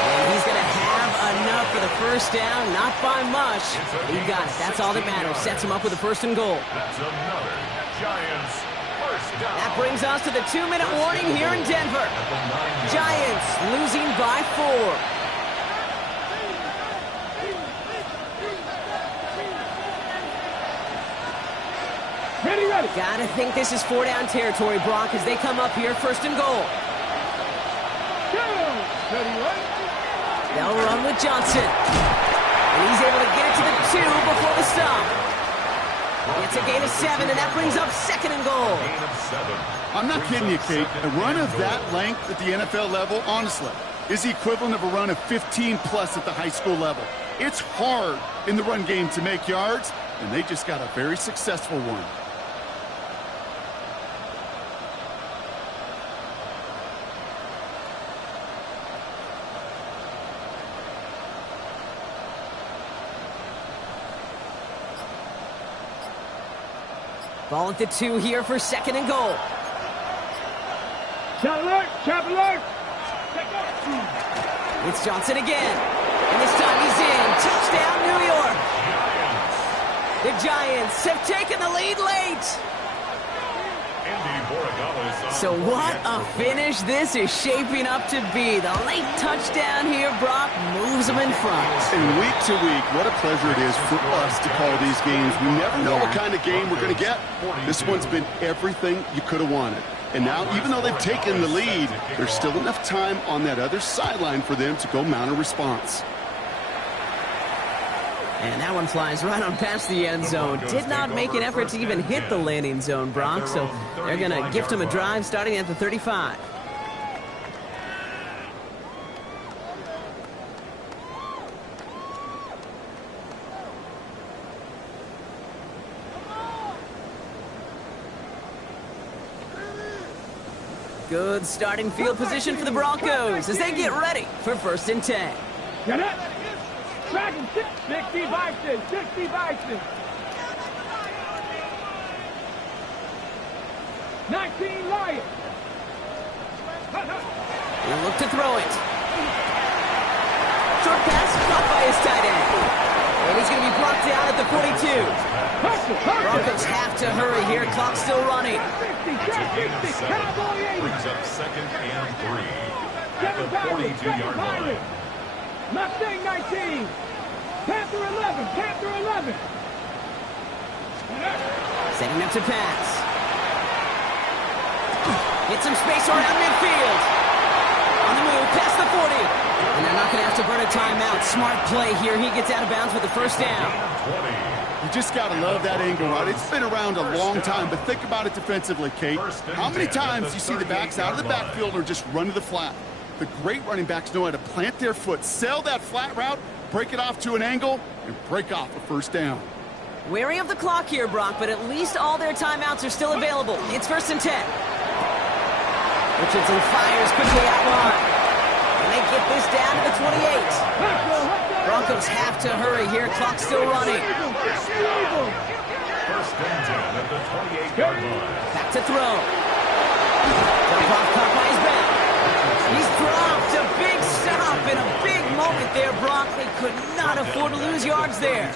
And he's going to have enough for the first down, not by much. He got it. That's all that matters. Sets him up with a 1st and goal. That's another Giants first down. That brings us to the 2-minute warning here in Denver. Giants losing by 4. Ready, ready. Gotta think this is 4-down territory, Brock, as they come up here, 1st and goal. Go. Ready, ready. They'll run with Johnson. And he's able to get it to the 2 before the stop. It's a gain of 7, and that brings up 2nd and goal. Gain of 7. I'm not kidding you, Kate. A run of that length at the NFL level, honestly, is the equivalent of a run of 15-plus at the high school level. It's hard in the run game to make yards, and they just got a very successful one. Ball at the 2 here for 2nd and goal. Shot alert. Shot alert. It's Johnson again. And this time he's in. Touchdown, New York. The Giants have taken the lead late. So what a finish this is shaping up to be. The late touchdown here, Brock, moves them in front. And week to week, what a pleasure it is for us to call these games. We never know what kind of game we're going to get. This one's been everything you could have wanted. And now, even though they've taken the lead, there's still enough time on that other sideline for them to go mount a response. And that one flies right on past the end zone. Did not make an effort to even hit the landing zone, Brock, so they're going to gift him a drive starting at the 35. Good starting field position for the Broncos as they get ready for 1st and 10. Get it. Dragon 60 Bison. 60 Bison. 19 Lions. He'll look to throw it. Short pass caught by his tight end. And he's going to be brought down at the 42. Broncos have to hurry here. Clock's still running. Brings up 2nd and 3 at the 42-yard line. Mustang 19. Panther 11. Panther 11. Setting up to pass. Get some space around midfield. On the move, past the 40. And they're not going to have to burn a timeout. Smart play here. He gets out of bounds with the 1st down. You just got to love that angle route. It's been around a long time, but think about it defensively, Kate. How many times do you see the backs out of the backfield or just run to the flat? The great running backs know how to plant their foot, sell that flat route, break it off to an angle, and break off a 1st down. Wary of the clock here, Brock, but at least all their timeouts are still available. It's 1st and 10. Richardson fires quickly out wide. And they get this down to the 28. Broncos have to hurry here. Clock's still running. 1st and 10 at the 28-yard line. Back to throw. Dump-off caught by his back. He's dropped. A big stop and a big moment there, Brock. They could not afford to lose yards there.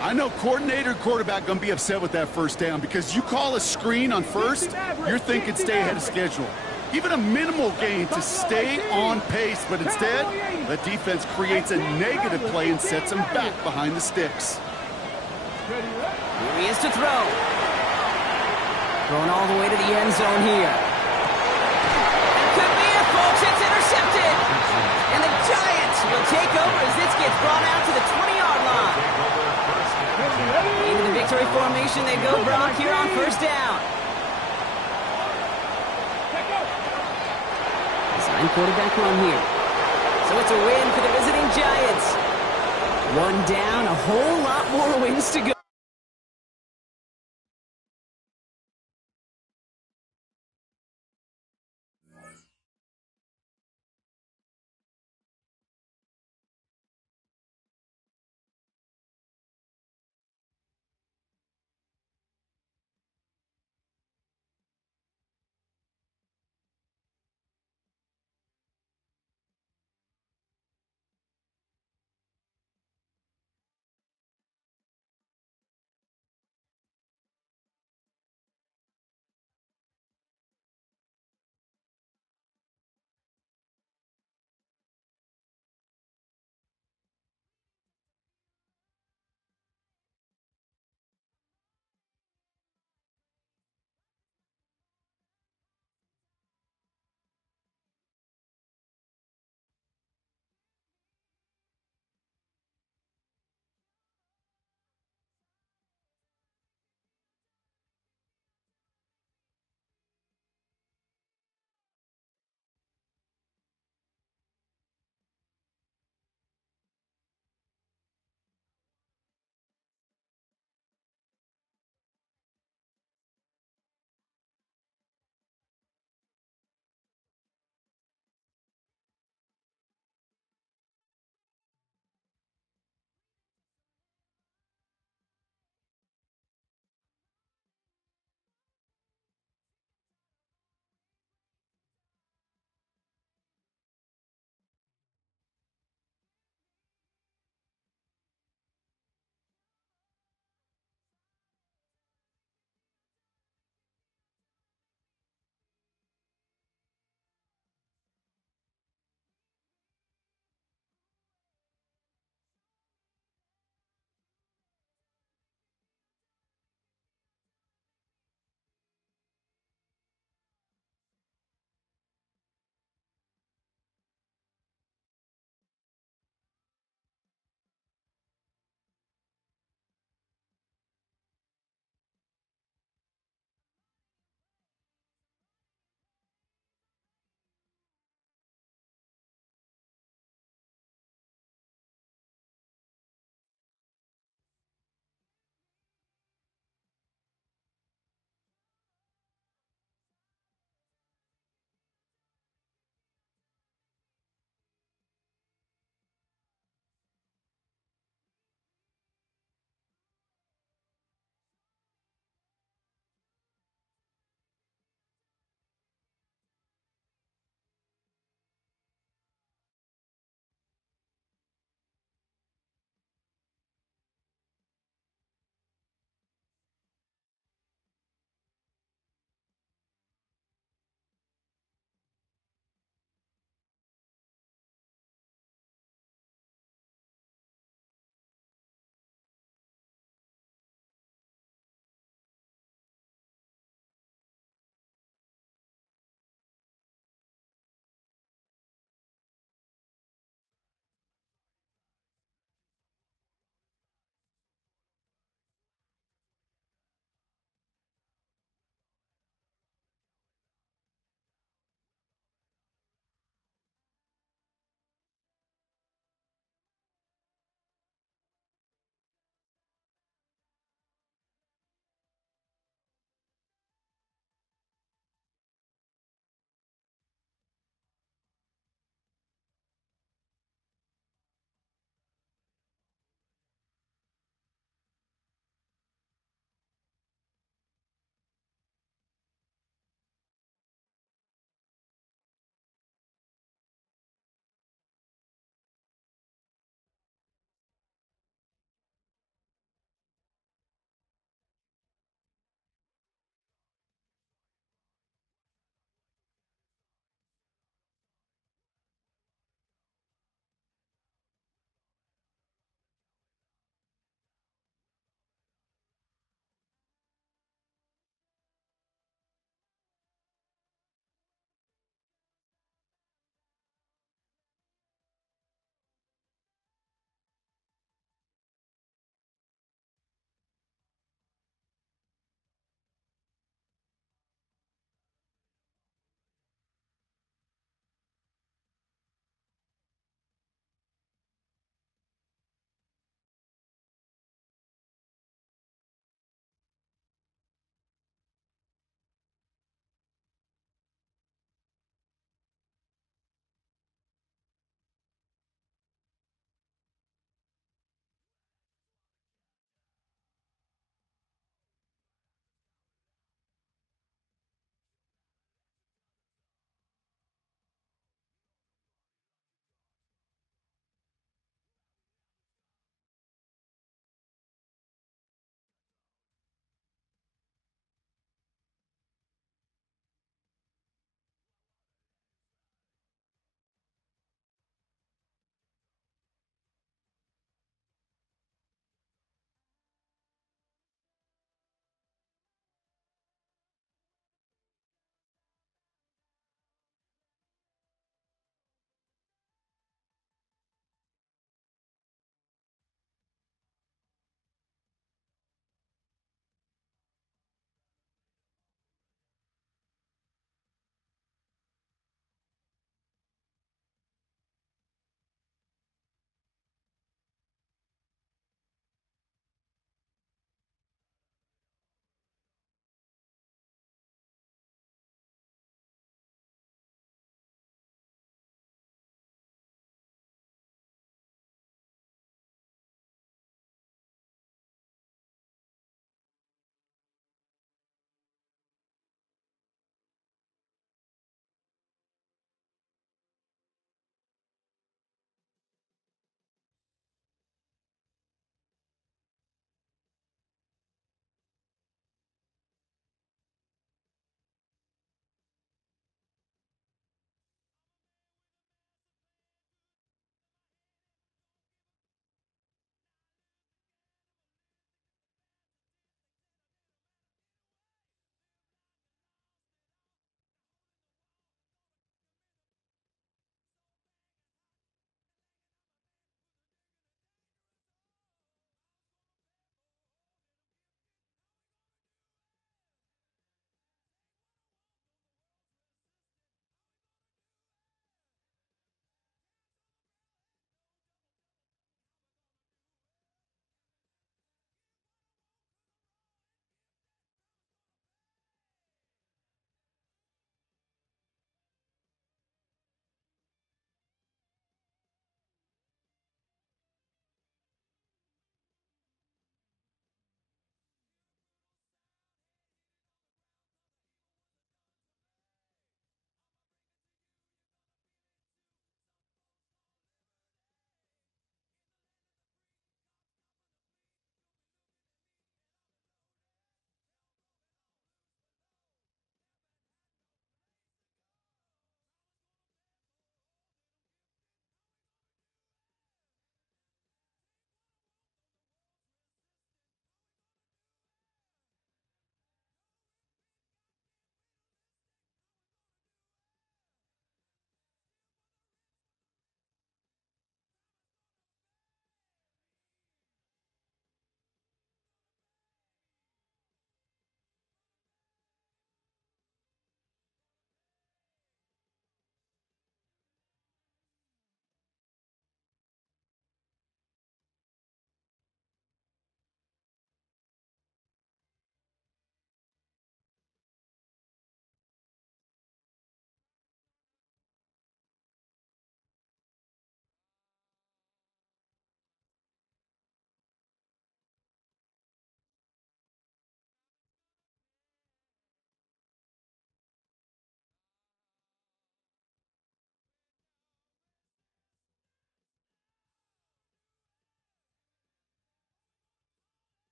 I know coordinator and quarterback going to be upset with that 1st down because you call a screen on 1st, you're thinking stay ahead of schedule. Even a minimal gain to stay on pace, but instead, the defense creates a negative play and sets them back behind the sticks. Here he is to throw. Throwing all the way to the end zone here. It could be it, folks. It's intercepted. And the Giants will take over as this gets brought out to the 20-yard line. Into the victory formation they go, Brock, here on 1st down. Design quarterback run here. So it's a win for the visiting Giants. One down, a whole lot more wins to go.